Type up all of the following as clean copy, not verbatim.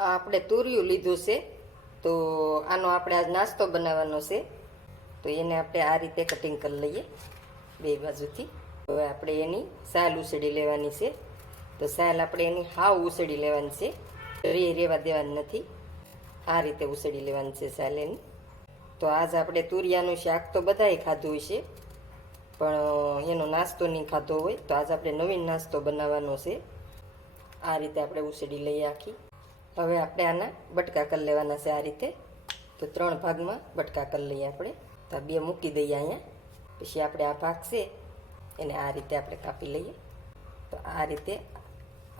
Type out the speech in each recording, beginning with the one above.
આ આપણે તુરિયું લીધું છે, તો આનો આપણે આજ નાસ્તો બનાવવાનો છે. તો એને આપણે આ રીતે કટિંગ કરી લઈએ બે બાજુથી. હવે આપણે એની સાલ ઉસળી લેવાની છે. તો સાલ આપણે એની હાવ ઉસળી લેવાની છે, રહેવા દેવાની નથી. આ રીતે ઉસળી લેવાની છે સાલ એની. તો આજ આપણે તુરિયાનું શાક તો બધાએ ખાધું હશે, પણ એનો નાસ્તો નહીં ખાધો હોય, તો આજ આપણે નવીન નાસ્તો બનાવવાનો છે. આ રીતે આપણે ઉસળી લઈએ આખી. હવે આપણે આના બટકા કરી લેવાના છે આ રીતે. તો 3 ભાગમાં બટકા કરી લઈએ આપણે. તો આ 2 મૂકી દઈએ અહીંયા. પછી આપણે આ ભાગ છે એને આ રીતે આપણે કાપી લઈએ. તો આ રીતે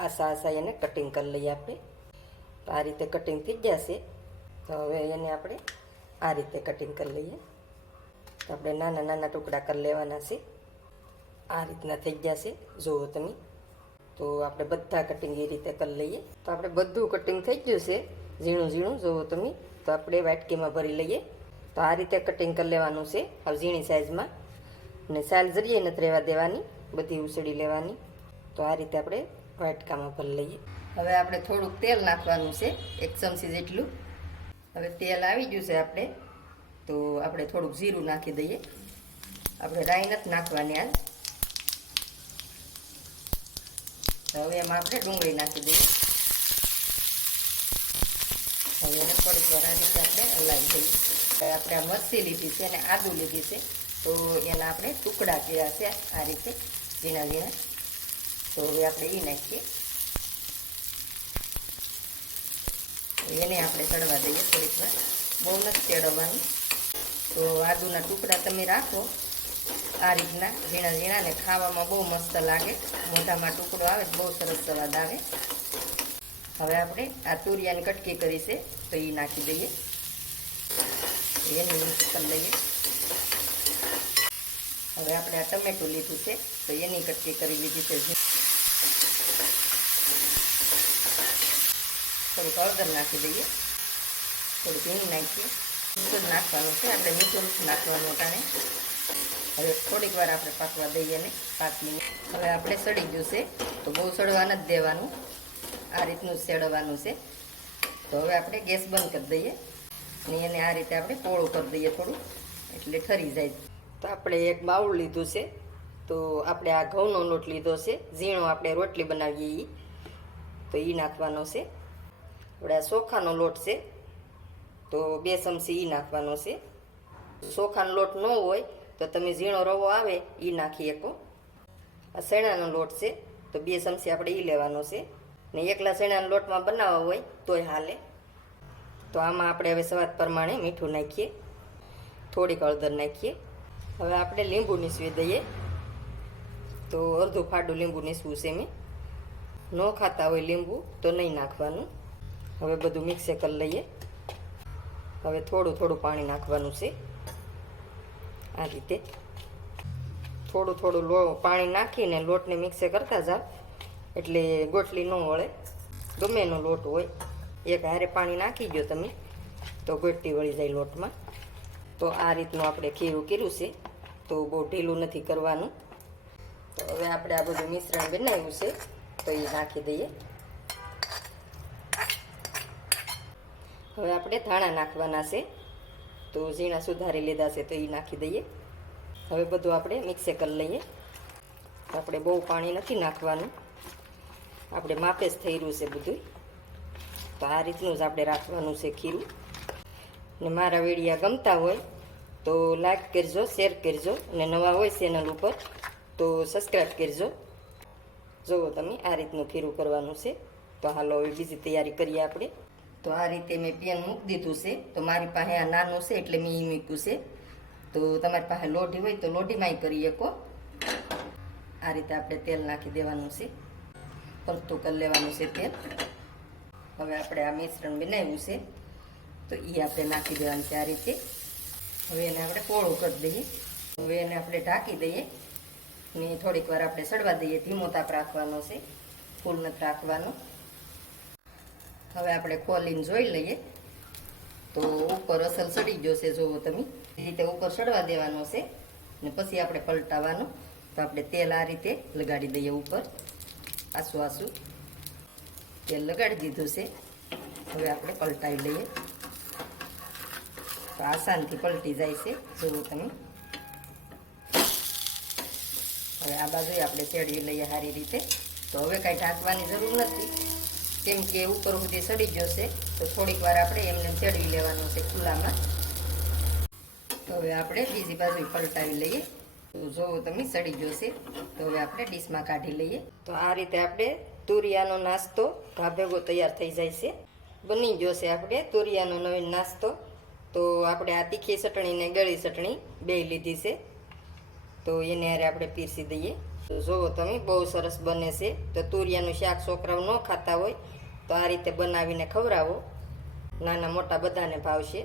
આસા એને કટિંગ કરી લઈએ આપણે. તો આ રીતે કટિંગ થઈ જશે. તો હવે એને આપણે આ રીતે કટિંગ કરી લઈએ. તો આપણે નાના નાના ટુકડા કરી લેવાના છે. આ રીતના થઈ જશે, જુઓ તમે. તો આપણે બધા કટિંગ એ રીતે કરી લઈએ. તો આપણે બધું કટિંગ થઈ ગયું છે, ઝીણું ઝીણું, જુઓ તમે. તો આપણે વાટકીમાં ભરી લઈએ. તો આ રીતે કટિંગ કરી લેવાનું છે, આ ઝીણી સાઈઝમાં. અને સાલ જરીએ નથી રહેવા દેવાની, બધી ઉસળી લેવાની. તો આ રીતે આપણે વાટકામાં ભરી લઈએ. હવે આપણે થોડુંક તેલ નાખવાનું છે, 1 ચમચી જેટલું. હવે તેલ આવી ગયું છે આપણે. તો આપણે થોડુંક જીરું નાખી દઈએ. આપણે રાઈ નથી નાખવાની આજ. હવે એમાં આપણે ડુંગળી નાખી દઈએ. હવે એને થોડીક વાર આ રીતે આપણે હલાવી દઈએ. હવે આપણે આ મરચી લીધી છે અને આદું લીધી છે, તો એના આપણે ટુકડા કર્યા છે આ રીતે ઝીણા ઝીણા. તો હવે આપણે એ નાખીએ. એને આપણે ચડવા દઈએ થોડીક વાર, બહુ નથી ચડવાનું. તો આદુના ટુકડા તમે રાખો આ રીતના ઝીણા ઝીણા, ને ખાવામાં બહુ મસ્ત લાગે. મોઢામાં ટુકડો આવે બહુ સરસ સ્વાદ આવે. હવે આપણે આ તુરિયાની કટકી કરી છે, તો એ નાખી દઈએ. એને મિક્સ કરી લઈએ. હવે આપણે આ ટમેટું લીધું છે, તો એની કટકી કરી લીધી છે. થોડુંક હળદર નાખી દઈએ, થોડુંક હિંગ નાખીએ. મીઠું નાખવાનું છે આપણે, મીઠું નાખવાનું ટાણે. હવે થોડીક વાર આપણે પાકવા દઈએ ને 5 મિનિટ. હવે આપણે સડી ગયું છે, તો બહુ સડવા નથી દેવાનું, આ રીતનું સેડવાનું છે. તો હવે આપણે ગેસ બંધ કરી દઈએ અને એને આ રીતે આપણે પોળું કરી દઈએ થોડું, એટલે ઠરી જાય. તો આપણે એક બાઉલ લીધું છે. તો આપણે આ ઘઉંનો લોટ લીધો છે, ઝીણો આપણે રોટલી બનાવીએ તો એ નાખવાનો છે. આપણે આ ચોખાનો લોટ છે, તો 2 ચમચી એ નાખવાનો છે. ચોખાનો લોટ ન હોય તો તમે ઝીણો રવો આવે એ નાખી શકો. આ ચણાનો લોટ છે, તો 2 ચમચી આપણે એ લેવાનો છે. ને એકલા ચણાના લોટમાં બનાવવા હોય તોય હાલે. તો આમાં આપણે હવે સ્વાદ પ્રમાણે મીઠું નાખીએ, થોડીક હળદર નાખીએ. હવે આપણે લીંબુ નીસવી દઈએ. તો અડધું ફાડું લીંબુ નીસવું છે મેં. ન ખાતા હોય લીંબુ તો નહીં નાખવાનું. હવે બધું મિક્સે કરી લઈએ. હવે થોડું થોડું પાણી નાખવાનું છે આ રીતે. થોડું થોડું પાણી નાખીને લોટને મિક્સે કરતા જાવ, એટલે ગોટલી ન વળે. ગમે એનો લોટ હોય, એક હારે પાણી નાખી ગયો તમે તો ગોટલી વળી જાય લોટમાં. તો આ રીતનું આપણે ખીરું કર્યું છે, તો બહુ ઢીલું નથી કરવાનું. તો હવે આપણે આ બધું મિશ્રણ બનાવ્યું છે, તો એ નાખી દઈએ. હવે આપણે ધાણા નાખવાના છે, તો ઝીણા સુધારી લીધા છે, તો એ નાખી દઈએ. હવે બધું આપણે મિક્સે કરી લઈએ. આપણે બહુ પાણી નથી નાખવાનું, આપણે માપે જ થઈ રહ્યું છે બધું. તો આ રીતનું જ આપણે રાખવાનું છે ખીરું. ને મારા વિડીયા ગમતા હોય તો લાઈક કરજો, શેર કરજો, અને નવા હોય ચેનલ ઉપર તો સબસ્ક્રાઈબ કરજો. જુઓ તમે, આ રીતનું ખીરું કરવાનું છે. તો હાલો હવે બીજી તૈયારી કરીએ આપણે. તો આ રીતે મેં પેન મૂકી દીધું છે. તો મારી પાસે આ નાનું છે એટલે મેં એ મૂક્યું છે. તો તમારી પાસે લોઢી હોય તો લોઢીમાંય કરી શકો. આ રીતે આપણે તેલ નાખી દેવાનું છે, ફરતું કરી લેવાનું છે તેલ. હવે આપણે આ મિશ્રણ બનાવ્યું છે, તો એ આપણે નાખી દેવાનું છે આ રીતે. હવે એને આપણે પોળું કરી દઈએ. હવે એને આપણે ઢાંકી દઈએ ને થોડીક વાર આપણે સડવા દઈએ. ધીમો તાપ રાખવાનો છે, ફૂલ નથી રાખવાનો. હવે આપણે ખોલીને જોઈ લઈએ. તો ઉપર અસલ સડી ગયો છે, જુઓ તમે. એ રીતે ઉપર સડવા દેવાનો છે ને પછી આપણે પલટાવવાનું. તો આપણે તેલ આ રીતે લગાડી દઈએ ઉપર, આસુ આસુ તેલ લગાડી દીધું છે. હવે આપણે પલટાવી લઈએ. તો આસાનથી પલટી જાય છે, જુઓ તમે. હવે આ બાજુ આપણે ચડવી લઈએ સારી રીતે. તો હવે કાંઈ ઢાંકવાની જરૂર નથી, કેમ કે ઉપર સુધી સડી જશે. તો થોડીક વાર આપણે એમને ચડવી લેવાનું છે ખુલ્લામાં. તો હવે આપણે બીજી બાજુ પલટાવી લઈએ. તો જોવો તમે સડી જશે. તો હવે આપણે ડીશમાં કાઢી લઈએ. તો આ રીતે આપણે તુરિયાનો નાસ્તો ઘા ભેગો તૈયાર થઈ જાય છે. બની ગયો છે આપણે તુરિયાનો નવીન નાસ્તો. તો આપણે આ તીખી ચટણી ને ગળી ચટણી બે લીધી છે. તો એને હારે આપણે પીરસી દઈએ. તો જુઓ તમે બહુ સરસ બને છે. તો તુરિયાનું શાક છોકરાઓ ન ખાતા હોય તો આ રીતે બનાવીને ખવડાવો, નાના મોટા બધાને ભાવશે.